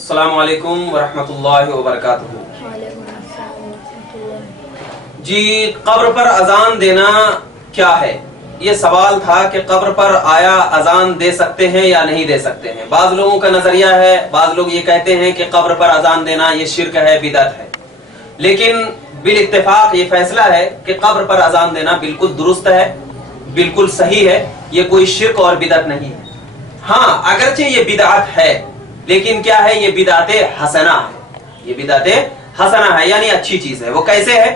अस्सलाम वालेकुम वरहमतुल्लाहि वबरकातुहू। जी, कब्र पर अजान देना क्या है? ये सवाल था कि कब्र पर आया अजान दे सकते हैं या नहीं दे सकते हैं। बाज लोगों का नजरिया है, बाज लोग ये कहते हैं कि कब्र पर अजान देना ये शिर्क है, बिदअत है। लेकिन बिल इत्तेफाक ये फैसला है कि कब्र पर अजान देना बिल्कुल दुरुस्त है, बिल्कुल सही है, ये कोई शिर्क और बिदअत नहीं है। हाँ, अगरचे ये बिदअत है, लेकिन क्या है, ये बिदअत हसना है। ये बिदअत हसना है, यानी अच्छी चीज है। वो कैसे है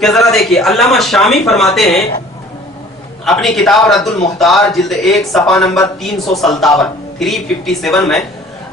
कि जरा देखिए, अल्लामा शामी फरमाते हैं अपनी किताब रद्दुल मुख्तार जिल्द 1 सफा नंबर 357 में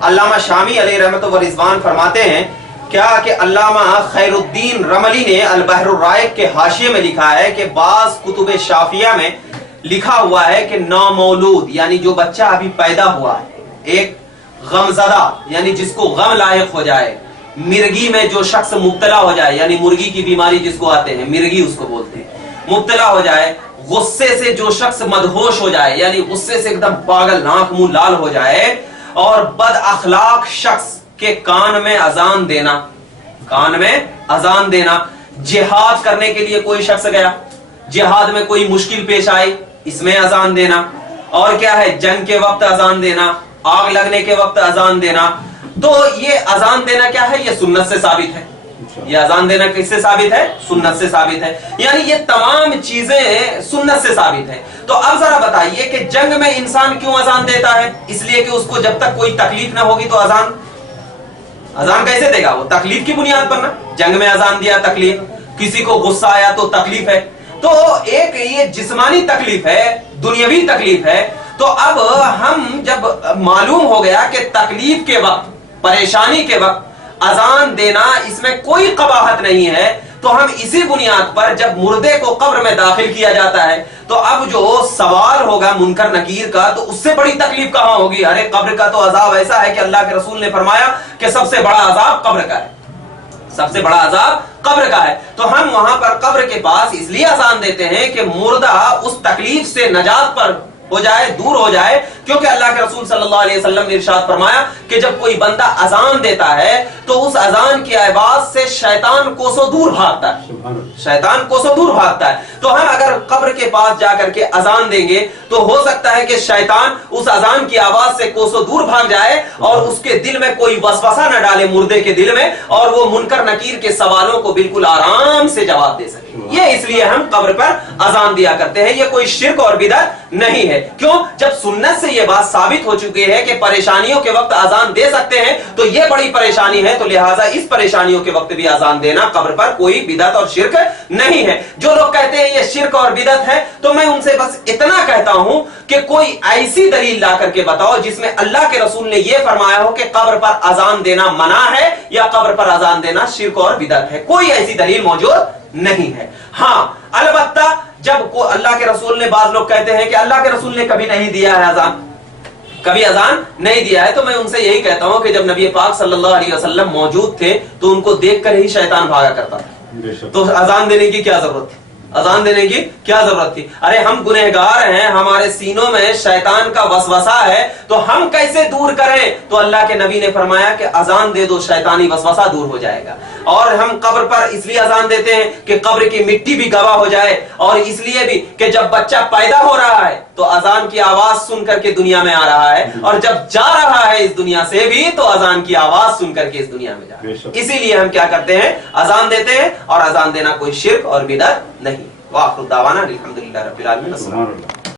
अल्लामा शामी अलैहि रहमत व रिजवान फरमाते हैं क्या कि अल्लामा खैरुद्दीन रमली ने अल बहरुर राइक के हाशिये में लिखा है कि बाज कुतुब शाफिया में लिखा हुआ है कि नौमौलूद यानी जो बच्चा अभी पैदा हुआ है, एक गमज़दा यानी जिसको गम लायक हो जाए, मिर्गी में जो शख्स मुब्तला हो जाए, यानी मुर्गी की बीमारी जिसको आते हैं, मिर्गी उसको बोलते हैं, मुब्तला हो जाए, गुस्से से जो शख्स मदहोश हो जाए, यानी गुस्से से एकदम पागल, नाक मुंह लाल हो जाए, और बद अखलाक शख्स के कान में अजान देना, कान में अजान देना, जिहाद करने के लिए कोई शख्स गया, जिहाद में कोई मुश्किल पेश आई, इसमें अजान देना, और क्या है, जंग के वक्त अजान देना, आग लगने के वक्त अजान देना। तो ये अजान देना क्या है, ये सुन्नत से साबित है। ये अजान देना किससे साबित है? सुन्नत से साबित है, यानी ये तमाम चीजें सुन्नत से साबित है। तो अब जरा बताइए कि जंग में इंसान क्यों अजान देता है? इसलिए कि उसको जब तक कोई तकलीफ ना होगी तो अजान कैसे देगा? वो तकलीफ की बुनियाद पर ना। जंग में अजान दिया, तकलीफ, किसी को गुस्सा आया तो तकलीफ है। तो एक ये जिस्मानी तकलीफ है, दुनियावी तकलीफ है। तो अब हम जब मालूम हो गया कि तकलीफ के वक्त, परेशानी के वक्त अजान देना इसमें कोई कबाहत नहीं है, तो हम इसी बुनियाद पर जब मुर्दे को कब्र में दाखिल किया जाता है, तो अब जो सवाल होगा मुनकर नकीर का, तो उससे बड़ी तकलीफ कहां होगी? अरे कब्र का तो अजाब ऐसा है कि अल्लाह के रसूल ने फरमाया कि सबसे बड़ा अजाब कब्र का है, सबसे बड़ा अजाब कब्र का है। तो हम वहां पर कब्र के पास इसलिए अजान देते हैं कि मुर्दा उस तकलीफ से नजात पर हो जाए, दूर हो जाए, क्योंकि अल्लाह के रसूल सल्लल्लाहु अलैहि वसल्लम ने इरशाद फरमाया कि जब कोई बंदा अजान देता है तो उस अजान की आवाज से शैतान कोसों दूर भागता है, शैतान कोसों दूर भागता है। तो हम अगर कब्र के पास जाकर के अजान देंगे तो हो सकता है कि शैतान उस अजान की आवाज से कोसों दूर भाग जाए और उसके दिल में कोई वसवसा न डाले, मुर्दे के दिल में, और वो मुनकर नकीर के सवालों को बिल्कुल आराम से जवाब दे सके। ये इसलिए हम कब्र पर अजान दिया करते हैं, ये कोई शिर्क और बिदअत नहीं है। क्यों? जब सुन्नत से ये बात साबित हो चुकी है कि परेशानियों के वक्त अजान दे सकते हैं, तो ये बड़ी परेशानी है, तो लिहाजा इस परेशानियों के वक्त भी अजान देना कब्र पर कोई बिदअत और शिर्क नहीं है। जो लोग कहते हैं ये शिर्क और बिदअत है, तो मैं उनसे बस इतना कहता हूं कि कोई ऐसी दलील ला करके बताओ जिसमें अल्लाह के रसूल ने यह फरमाया हो कि कब्र पर अजान देना मना है या कब्र पर अजान देना शिर्क और बिदअत है। कोई ऐसी दलील मौजूद नहीं है। हाँ, अलबत्ता जब को अल्लाह के रसूल ने, बाज लोग कहते हैं कि अल्लाह के रसूल ने कभी नहीं दिया है अजान, कभी अजान नहीं दिया है, तो मैं उनसे यही कहता हूं कि जब नबी पाक सल्लल्लाहु अलैहि वसल्लम मौजूद थे तो उनको देखकर ही शैतान भागा करता था, तो अजान देने की क्या जरूरत थी? अजान देने की क्या जरूरत थी? अरे हम गुनहगार हैं, हमारे सीनों में शैतान का वसवसा है, तो हम कैसे दूर करें? तो अल्लाह के नबी ने फरमाया कि अजान दे दो, शैतानी वसवसा दूर हो जाएगा। और हम कब्र पर इसलिए अजान देते हैं कि कब्र की मिट्टी भी गवाह हो जाए, और इसलिए भी कि जब बच्चा पैदा हो रहा है तो अजान की आवाज सुन करके दुनिया में आ रहा है, और जब जा रहा है इस दुनिया से भी तो अजान की आवाज सुन करके इस दुनिया में जा रहा है। इसीलिए हम क्या करते हैं? अजान देते हैं, और अजान देना कोई शिर्क और बिदअत नहीं। वाखिर दावाना अल्हम्दुलिल्लाह रब्बिल आलमीन।